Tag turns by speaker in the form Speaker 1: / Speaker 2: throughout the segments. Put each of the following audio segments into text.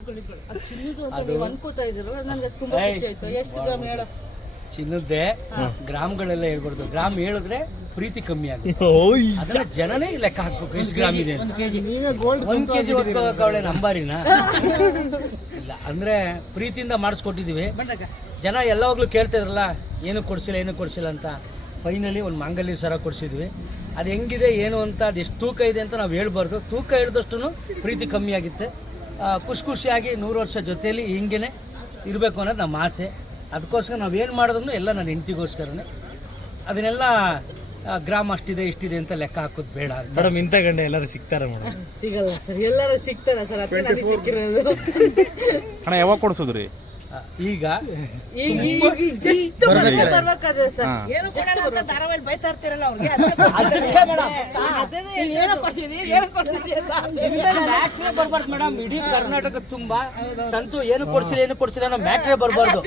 Speaker 1: ಅದು ಅನ್ಕೋತಾ ಇದ್ದೀರಲ್ಲ, ನನಗೆ ತುಂಬಾ ಖುಷಿ ಆಯ್ತು. ಎಷ್ಟು ಗ್ರಾಮ್ ಹೇಳ?
Speaker 2: ಚಿನ್ನದ್ದೇ ಗ್ರಾಮ್ಗಳೆಲ್ಲ ಹೇಳ್ಬಾರ್ದು. ಗ್ರಾಮ್ ಹೇಳಿದ್ರೆ ಪ್ರೀತಿ ಕಮ್ಮಿ ಆಗುತ್ತೆ. ಅದನ್ನ ಜನನೇ ಲೆಕ್ಕ ಹಾಕ್ಬೇಕು ಎಷ್ಟು ಗ್ರಾಮ್ ಇದೆ. 1 kg ಹೊತ್ಕೋಕವಳೆ ನಂಬಾರಿನ ಇಲ್ಲ ಅಂದ್ರೆ ಪ್ರೀತಿಯಿಂದ ಮಾಡಿಸ್ಕೊಟ್ಟಿದೀವಿ. ಜನ ಎಲ್ಲವಾಗ್ಲೂ ಕೇಳ್ತಾ ಇದ್ರಲ್ಲ ಏನು ಕೊಡ್ಸಿಲ್ಲ ಅಂತ. ಫೈನಲಿ ಒಂದು ಮಾಂಗಲ್ಯ ಸರ ಕೊಡ್ಸಿದ್ವಿ. ಅದು ಹೆಂಗಿದೆ ಏನು ಅಂತ, ಅದು ಎಷ್ಟು ತೂಕ ಇದೆ ಅಂತ ನಾವು ಹೇಳ್ಬಾರ್ದು. ತೂಕ ಹಿಡಿದಷ್ಟು ಪ್ರೀತಿ ಕಮ್ಮಿ ಆಗುತ್ತೆ. ಖುಷಿಯಾಗಿ 100 ವರ್ಷ ಜೊತೆಯಲ್ಲಿ ಹಿಂಗೇನೆ ಇರಬೇಕು ಅನ್ನೋದು ನಮ್ಮ ಆಸೆ. ಅದಕ್ಕೋಸ್ಕರ ನಾವೇನು ಮಾಡೋದನ್ನು ಎಲ್ಲ ನನ್ನ ಹೆಂಡತಿಗೋಸ್ಕರನೇ. ಅದನ್ನೆಲ್ಲ ಗ್ರಾಮ ಅಷ್ಟಿದೆ ಇಷ್ಟಿದೆ ಅಂತ ಲೆಕ್ಕ ಹಾಕೋದು ಬೇಡ.
Speaker 3: ಮೇಡಮ್ ಇಂಥ ಗಂಡ ಎಲ್ಲರೂ ಸಿಗ್ತಾರ ಮೇಡಮ್?
Speaker 1: ಸಿಗಲ್ಲ ಸರ್, ಎಲ್ಲರೂ ಸಿಗ್ತಾರ ಸರ್. ಅದಕ್ಕೆ ಸಿಕ್ಕಿರೋದು.
Speaker 4: ಅಣ್ಣ ಯಾವಾಗ ಕೊಡ್ಸೋದ್ರಿ?
Speaker 2: ಈಗ
Speaker 1: ಜಸ್ಟ್ ಬರ್ಬೇಕಾದ್ರೆ ಸರ್ ಏನು
Speaker 5: ಧಾರಾವಾಹಿ ಬೈತಾ ಇರ್ತೀರಲ್ಲ ಅವ್ರಿಗೆ,
Speaker 2: ಬರ್ಬಾರ್ದು ಮೇಡಮ್. ಇಡೀ ಕರ್ನಾಟಕ ತುಂಬಾ ಸಂತು ಏನು ಕೊಡ್ಸಿಲ್ಲ ಅನ್ನೋ ಮ್ಯಾಟ್ರೇ ಬರ್ಬಾರ್ದು.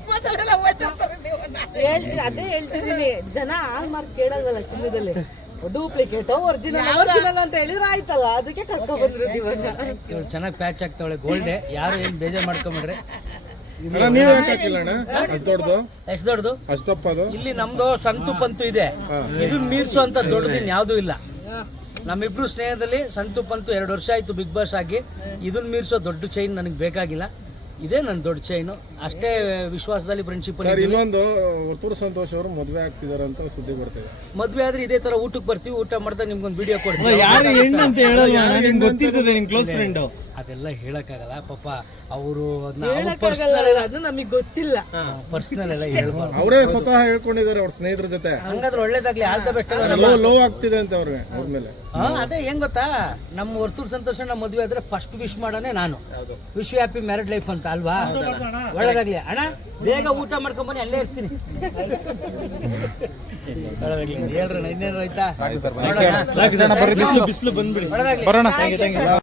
Speaker 1: ಅದೇ ಹೇಳ್ತಿದೀನಿ, ಜನ ಆಲ್ ಮಾರ್ಕ್ ಕೇಳಲ್ವಲ್ಲ ಚಿನ್ನದಲ್ಲಿ. ಡೂಪ್ಲಿಕೇಟ್ ಒರಿಜಿನಲ್ ಅಂತ ಹೇಳಿದ್ರೆ ಆಯ್ತಲ್ಲ, ಅದಕ್ಕೆ ಕರ್ಕೊಂಡ್ ಬಂದ್ರದ್ದು.
Speaker 2: ಇವಳು ಚೆನ್ನಾಗಿ ಪ್ಯಾಚ್ ಆಗ್ತಾವಳೆ ಗೋಲ್ಡೆ. ಯಾರು ಏನ್ ಬೇಜಾರ್ ಮಾಡ್ಕೊಂಬಿಡ್ರೆ.
Speaker 4: ಎಷ್ಟು
Speaker 2: ದೊಡ್ಡದು ಇಲ್ಲಿ ನಮ್ದು ಸಂತು ಪಂತು ಇದೆ. ಇದನ್ನ ಮೀರ್ಸೋ ಅಂತ ದೊಡ್ಡದಿನ್ ಯಾವ್ದು ಇಲ್ಲ. ನಮ್ಮಿಬ್ರು ಸ್ನೇಹದಲ್ಲಿ ಸಂತು ಪಂತು 2 ವರ್ಷ ಆಯ್ತು ಬಿಗ್ ಬಾಸ್ ಆಗಿ. ಇದನ್ನ ಮೀರ್ಸೋ ದೊಡ್ಡ ಚೈನ್ ನನಗೆ ಬೇಕಾಗಿಲ್ಲ. ಇದೇ ನನ್ನ ದೊಡ್ಡ ಚೈನು. ಅಷ್ಟೇ ವಿಶ್ವಾಸದಲ್ಲಿ ಫ್ರೆಂಡ್ಶಿಪ್.
Speaker 4: ಇನ್ನೊಂದು ವರ್ತೂರು ಸಂತೋಷ್ ಅವರು ಮದುವೆ ಆಗ್ತಿದಾರೆ ಅಂತ ಸುದ್ದಿ ಬರ್ತಿದೆ.
Speaker 2: ಮದ್ವೆ ಆದ್ರೆ ಇದೇ ತರ ಊಟಕ್ಕೆ ಬರ್ತೀವಿ. ಊಟ ಮಾಡಿದಾಗ ನಿಮ್ಗೊಂದು ವಿಡಿಯೋ ಕೊಡ್ತೀವಿ.
Speaker 3: ಯಾರು ಹೆಣ್ಣಂತ ಹೇಳಲ್ಲ, ನಿಮ್ಗೆ ಗೊತ್ತಿರ್ತದೆ ನಿಮ್ ಕ್ಲೋಸ್ ಫ್ರೆಂಡ್.
Speaker 2: ಅದೆಲ್ಲ ಹೇಳಕ್ಕಾಗಲ್ಲ ಪಾಪ. ಅವರು
Speaker 1: ಅದು ನಮಗ್ ಗೊತ್ತಿಲ್ಲ.
Speaker 2: ಪರ್ಸನಲ್ ಎಲ್ಲ ಹೇಳ್ಬಾರ್ದು.
Speaker 4: ಅವರೇ ಸ್ವತಃ ಹೇಳ್ಕೊಂಡಿದ್ದಾರೆ ಅವ್ರ ಸ್ನೇಹಿತರ ಜೊತೆ.
Speaker 2: ಹಂಗಾದ್ರೆ ಒಳ್ಳೇದಾಗ್ಲಿ. All the best.
Speaker 4: ಲೋ ಆಗ್ತಿದೆ ಅಂತ ಅವ್ರ ಮೇಲೆ.
Speaker 2: ಅದೇ ಹೆಂಗ್ ಗೊತ್ತಾ, ನಮ್ಮ ವರ್ತೂರ್ ಸಂತೋಷ ನಮ್ಮ ಮದುವೆ ಆದ್ರೆ ಫಸ್ಟ್ ವಿಶ್ ಮಾಡೋನೆ ನಾನು. Wish you happy married life ಅಂತ ಅಲ್ವಾ? ಒಳ್ಳೇದಾಗ್ಲಿ ಅಣ್ಣ. ಬೇಗ ಊಟ ಮಾಡ್ಕೊಂಡ್ ಬನ್ನಿ, ಅಲ್ಲೇ ಇರ್ತೀನಿ. ಹೇಳ್ರಿ ಇನ್ನೇನು ಆಯ್ತಾ?
Speaker 3: ಬಿಸಿಲು ಬಂದ್ಬಿಡಿ.
Speaker 2: ಒಳ್ಳೇದಾಗ್ಲಿ.